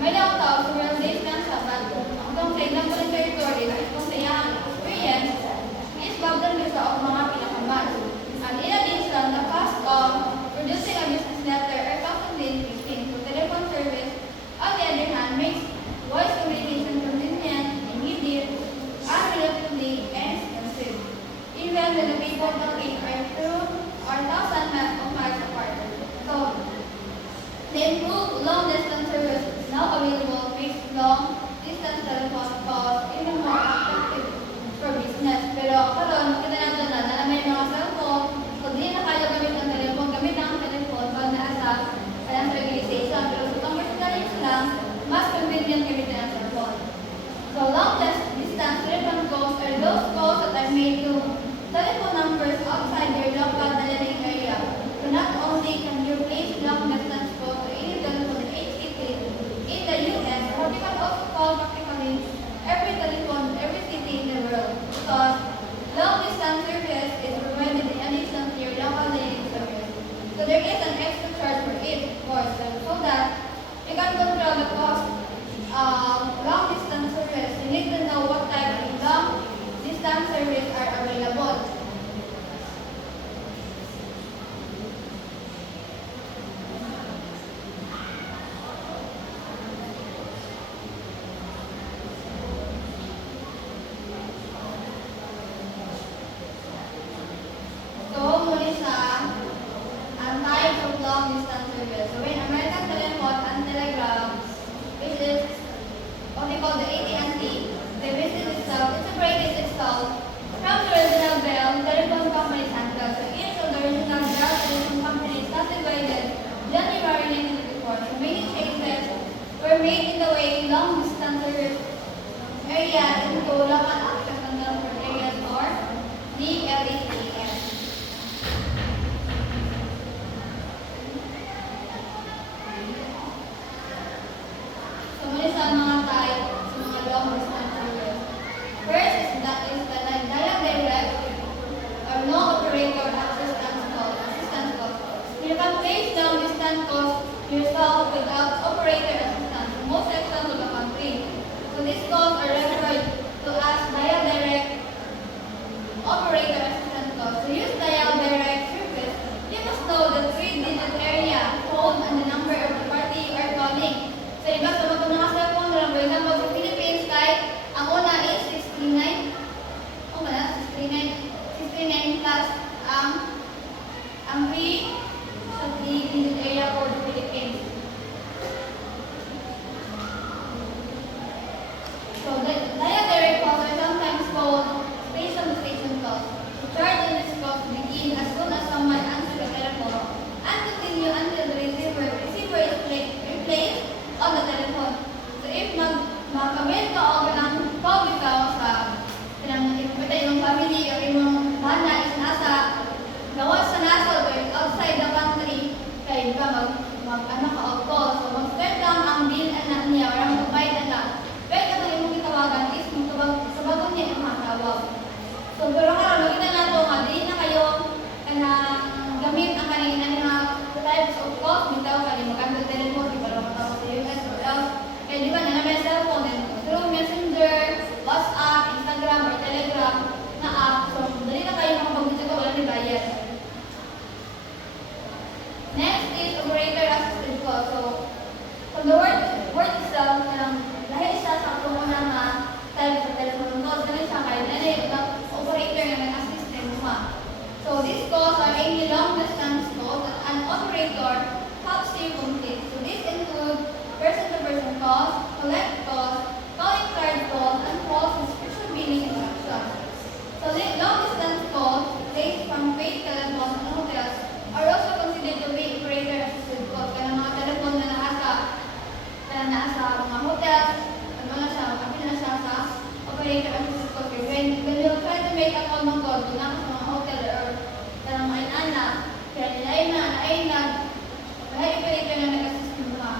May ilang tao sa real distance sabat ang tungkol ng mga territory na kung sa iyang experience is Babdan bisa o mga pinakaman. And in addition, the cost of producing a business letter or constantly speaking to telephone service, on the other hand, makes voice communication convenient, immediate, and relatively inexpensive, even when the people talking are through or thousands of miles apart. So, the improved long-distance service now available makes long-distance telephone calls even more attractive for business. Pero karon kita natin na may mga cellphone, kung di na kayo gamit ang telephone, gamit ang telephone pag naasa ang regulation. Pero sa commercial use lang, mas convenient gamitin ang cellphone. So long-distance telephone calls are those calls that are made to telephone numbers outside your local living area. So not only can you place long-distance calls to any telephone in each city in the US, but you can also call practically every telephone, every city in the world. Because long-distance service is provided in addition to your local living service. So there is an extra charge for it, of course, so that you can control the cost of long-distance service. You need to know what type of long-distance service are available. So, muli sa ang types of long-distance service. So, when American Telephone and Telegraph, which is what they call the AT&T, the business itself, it separated itself from the original Bell Telephone Company handle. So, each of the original Bell Telephone Company is subdivided January 1954. So, many changes were made in the way long-distance service area into local access and number areas or DLATS. So, muli sa mga type sa mga long-distance service. First is the direct or no operator assistance call. You can place long-distance calls yourself without operator assistance in most sections of the country. So these calls are referred to as direct operator assistance calls. To use direct service, you must know the 3-digit area, phone, and the number of the party you are calling. So, diba, sa mga cellphone, for example, sa Philippines, kahit ang una is 639. O ba na? 639 plus ang 3 sa 3-digit area for the Philippines. So, the direct calls are sometimes called station-to-station calls. The charge on this calls begin as soon as someone answers the telephone and continue until the receiver is replaced on the telephone. So if magkamit ka o call ka sa yung family o yung banda is nasa gawas sa nasal or outside the country, kaya ka ano ka o call. So mag-step lang ang bill anak niya or ang provide anak. Pwede ka yung kitawagan is sa bago niya yung matawag. So pero karon makita nato nga di na kayo gamit ang kanina nga types of calls, bitaw ka ni maganda telephone, di ba lang matawag sa US or else. Kaya di ba na may cellphone and through Messenger, WhatsApp, Instagram, or Telegram na app. So dali na kayo makapag-video ka, wala ni bayad. Next is operator assisted call. So from the word itself, dahil siya sa kumuna nga type sa telephone calls, dahil siya kayo na operator nga nag-assistant mo. So these calls are any long-distance calls that an operator helps you complete. So these include person-to-person calls, collect calls, calling card calls, and calls with special billing instructions. So long-distance calls placed from paid telephones and hotels are also considered to be operator-assisted calls. Kaya mga telephone na nasa mga hotels, wala siya, kapit na siya sa operator-assisted calls. When you try to make a call ng call, doon sa mga hotel or karang may anak, kaya nila ay operator na nag-assist mo ka.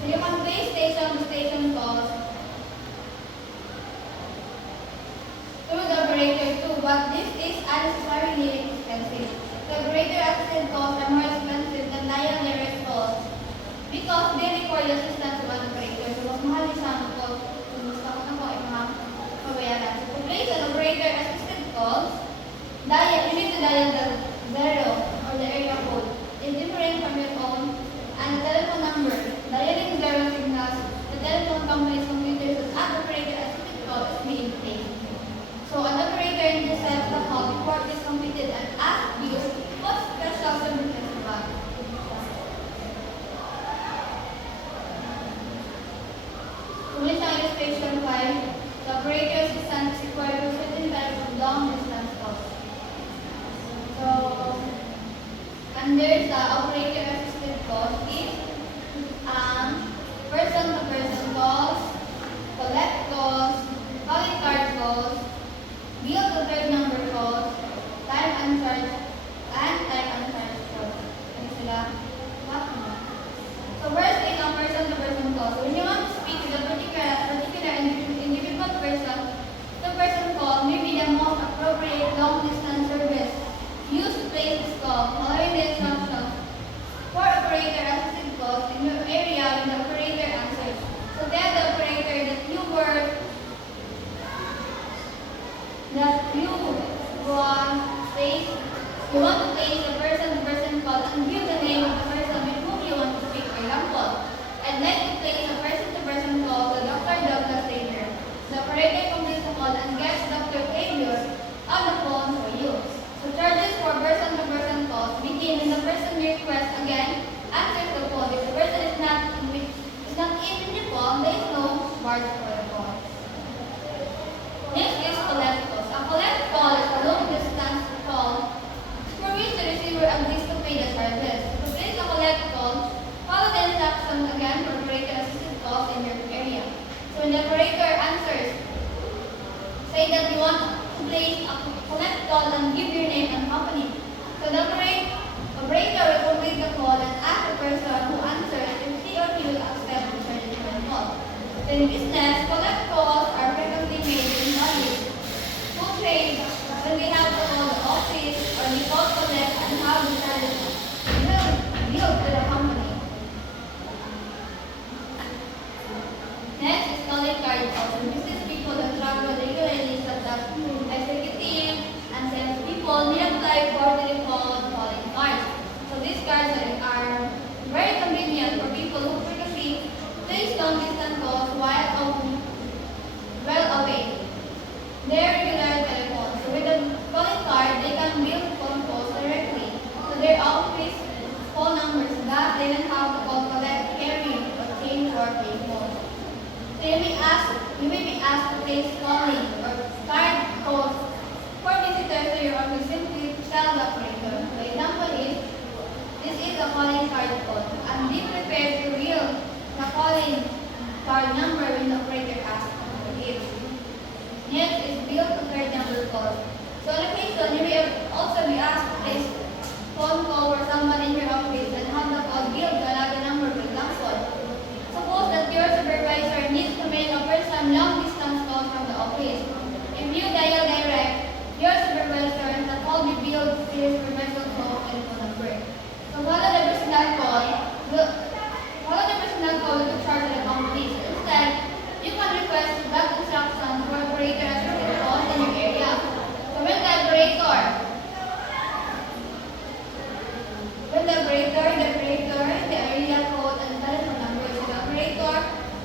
So you can place station-to-station calls through the operator too, but this is unnecessarily expensive. The operator-assisted calls are more expensive than dial direct calls because they require the assistance of an operator. use an operator-assisted call, you need to dial the zero or the area code. It's different from your phone and the telephone number. Dialing zero signals the telephone company's computers that an operator-assisted call is being played. So an operator intercepts the call before it is completed and asks you what special services you want. Commission illustration 5. The operator assistant is required for certain types of long distance calls. So, under the operator assisted calls is person-to-person calls, collect calls, calling card calls, bill to third number calls, time uncharged, and time uncharged calls. Ano sila? So first is ang person-to-person calls. When you want to speak to the particular individual person, the person call may be the most appropriate long-distance service used to place this call, following the instructions for operator-assisted calls in your area when the operator answers. So tell the operator that you want to place a person-to-person call and give the name of the person with whom you want to speak. For example, I'd like to place a person-to-person call to Dr. Douglas Taylor. The operator completes the call and gets Dr. Taylor on the phone for you. So charges for person-to-person calls begin when the person you request again answers the phone. If the person is not in the phone, there is no charge for the call. Next is collect calls. A collect call is a long-distance call for which the receiver agrees to pay the charges. To place a collect call, follow the instructions again for operator-assisted calls in your area. So when the operator answers, say that you want to place a collect call and give your name and company. So the operator will complete the call and ask the person who answers if he or he will accept the charges for the call. So in business, collect calls are frequently made in knowledge. Who trade when they have to call the office or they call collect and have the charges billed to the company. Next is calling card calls. Business people who travel regularly such as executive and sales people need apply for the calling cards. So these cards are very convenient for people who frequently place long distance calls while well away. Their regular telephone. So with a calling card, they can bill phone calls directly to their office phone numbers that they don't have to call, collect, carry, or change or pay phone. So you may be asked to place calling or card calls for visitors to your office. Simply tell the operator. The example is, this is a calling card call, and be prepared to reel the calling card number when the operator asks for it. Next is bill to third number calls. So on occasion, you may also be asked to place phone call for someone in your office and have the call billed to another number. For example, suppose that your supervisor needs to make a person long distance call from the office. If you dial direct, your supervisor and the call be billed to your supervisor's telephone number. So follow the personal call will be charged to the company. Instead, you can request back instructions for operator assisted calls in your area. So when the operator, the area code and telephone number, so the operator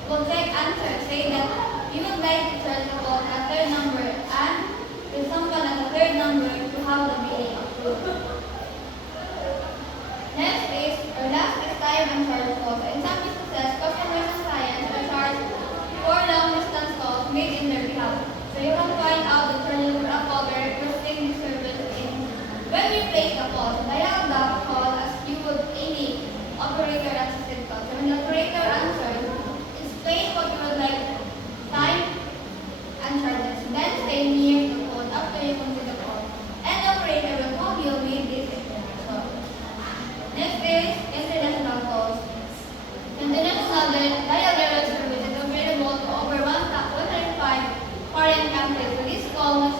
will check answer, say that you would like to charge the call at third number and with someone at the third number to have the billing approved. Next is, or last is time and charge calls. In some businesses, customers and clients are charged for long distance calls made in their behalf. So you can find out the charges for a call by requesting the service in when you place the call. Dial the call as you would any operator assisted call. So when the operator answers, explain what you would like, time and charges. Then stay near the phone after you complete the call. And the operator will call you with this information. Next is international calls. International dial direct service is available to over 105 foreign countries. So these calls,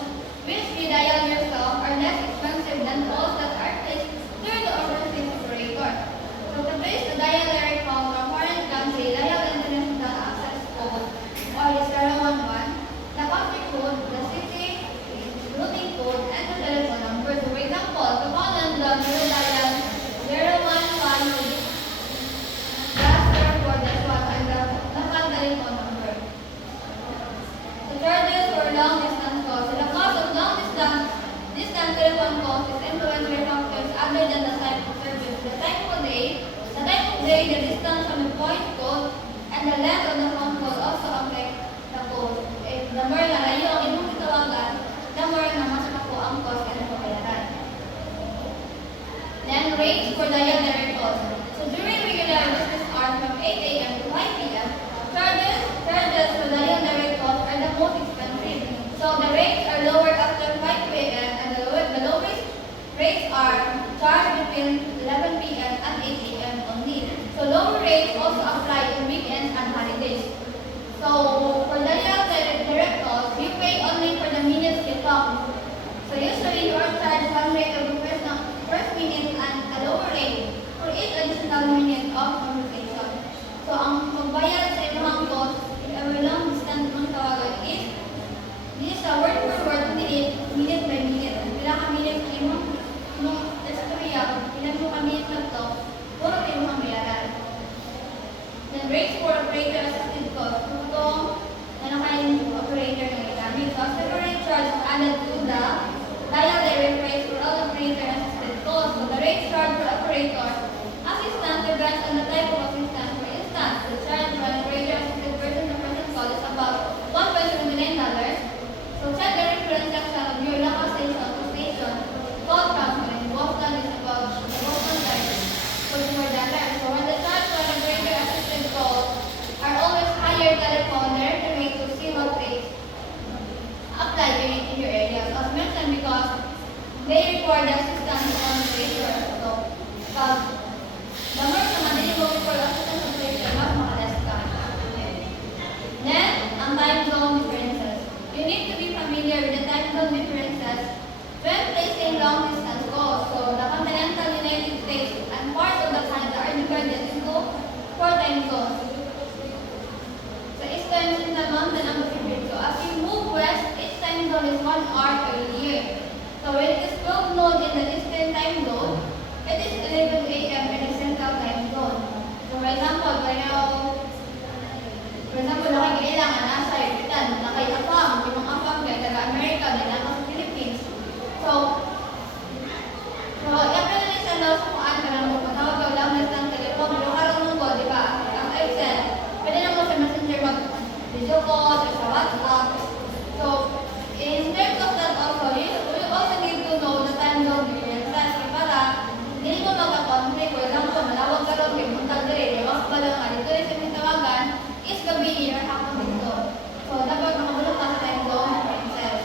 which you dial yourself, are less expensive than calls that are placed through the overseas operator. So to place the dial direct call from a foreign country, dial the international access code or the 011, the country code, the city way, the distance from the point code and the length of the phone call also affect the code. If the more na layo ang imong gitawagan, the more na mas ako ang cost na pabayaran. Then rates for dial direct calls. So during regular business hours from 8 a.m. to 5 p.m., charges for dial direct calls are the most expensive. So the rates are lower after 5 p.m. and the lowest rates are charged between 11 p.m. and 8 a.m. only. So lower rates also apply on weekends and holidays. So for dial direct calls, you pay only for the minutes you talk. So usually you are charged one rate of the first minute and a lower rate for each additional minute of conversation. So ang magbayad sa imong cost in a long distance mong tawagan is this is a word for word minute by minute. Pila ka minute sa imong istorya, pila ka minute lang to, puro kayo mga bayaran. Then rates for operator assisted cost. Kung ano kayong operator na igamit. So separate charge added to the dial direct rates for all operator assisted costs. So the rate charge for operator assistant depends on the type of assistant. For instance, the charge for an operator assisted person-to-person call is about $1.79. So check the reference section of your local station to station. Call transfer in Boston is about the Boston time $44. So when the charge for an operator assisted calls are always higher telephone direct rate to see what rates apply in your area. So as mentioned, because they require the assistance on operator. So the more naman din yung for assistance operator, mas makalas ka. Then, ang time zone differences. You need to be familiar with the time zone differences when placing long distance calls. So the continental United States and parts of the Canada are divided into 4 time zones. So Eastern, Central, Mountain, and Pacific. So as you move west, each time zone is 1 hour earlier. So when it is 12 noon in the Eastern time zone, it is 11 a.m. in the Central time zone. So for example, nakikailangan nasa Yucatan, nakay-Afam, yung Afam kay taga-America, din nasa Philippines. So i-apply na daw sa kung ano na magpatawag ka lang na ng telephone. Pero karunong ko, di ba? Ang Excel, pwede na mo sa Messenger mag-video call, sa WhatsApp. So, in terms of that also, you also need to know the time zone differences. Para, hindi mo magka-conflict. For example, malawag ka lang, may muntag rin. Yung mga balang nga, dito rin sa tawagan, is gabi or hapon dito. So, dapat makabulong ka sa time zone differences.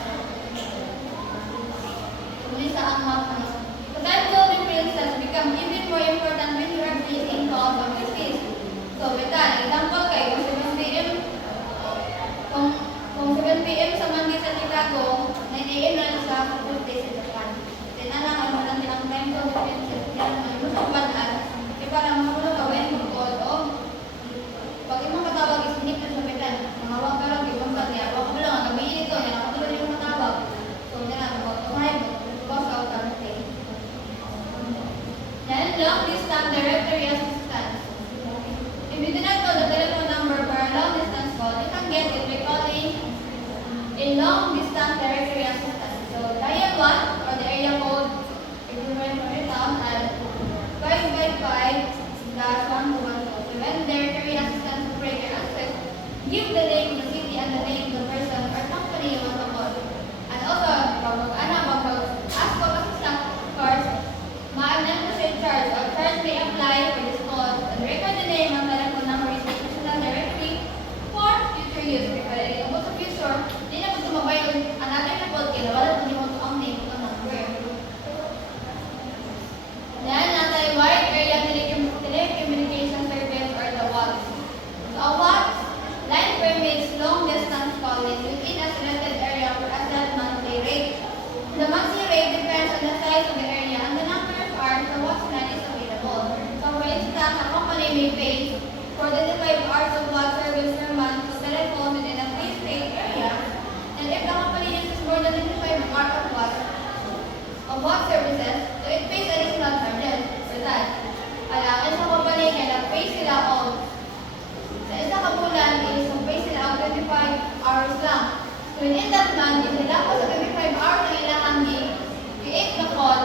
So, isa ang mga so, time zone differences become even more important when you are placing calls overseas. So, with that, example kayo, kung 7 p.m. Kung 7 p.m. sa Monday sa Chicago, 9 a.m. na sa Tuesday sa Japan. Then, alam mo lang din ang time zone differences. Yan ang masabanaan. Kaya para makulong ka when you call o pag imong katawag is hindi ka sabitan. Mangawag ka lang, ibang ka niya. Wag mo lang, ang gamiin ito. Yan, nakatulad yung matawag. So, yan ang mag-tuhay mo. Boss out ang thing. Yan, long distance directory assistance. If you do not know the telephone number for a long distance call, you can get it by calling a long distance directory assistance. So, dial 1 or the area code, if you remember it down, at 555-121. So, when directory assistance operator access, give the name of the city and the name of the person or company you want to call. And also, ask for assistance first, ma-percent charge or charge may apply for this call and record the name and telephone number in the personal directory for future use. Kaya kung sa future, hindi na gusto mabayo another na call kaya wala kung hindi mo ito ang name o number. Yan, natay wide area telecommunication service or the WATS. So a WATS line permits long distance calling within a selected area for a set monthly rate. The monthly rate depends on the size of the area and the number of hours the WATS line is available. So for instance, a company may pay for 25 hours of WATS service per month to telephone within a free state area. And if the company uses more than 25 hours of WATS services, so it pays additional charges for that. Alam, sa company kaya nag-pay sila of sa isang kabulan is nag-pay sila of 25 hours lang. So within that month, if nila ko sa 25 hours na ilang i-8 na call,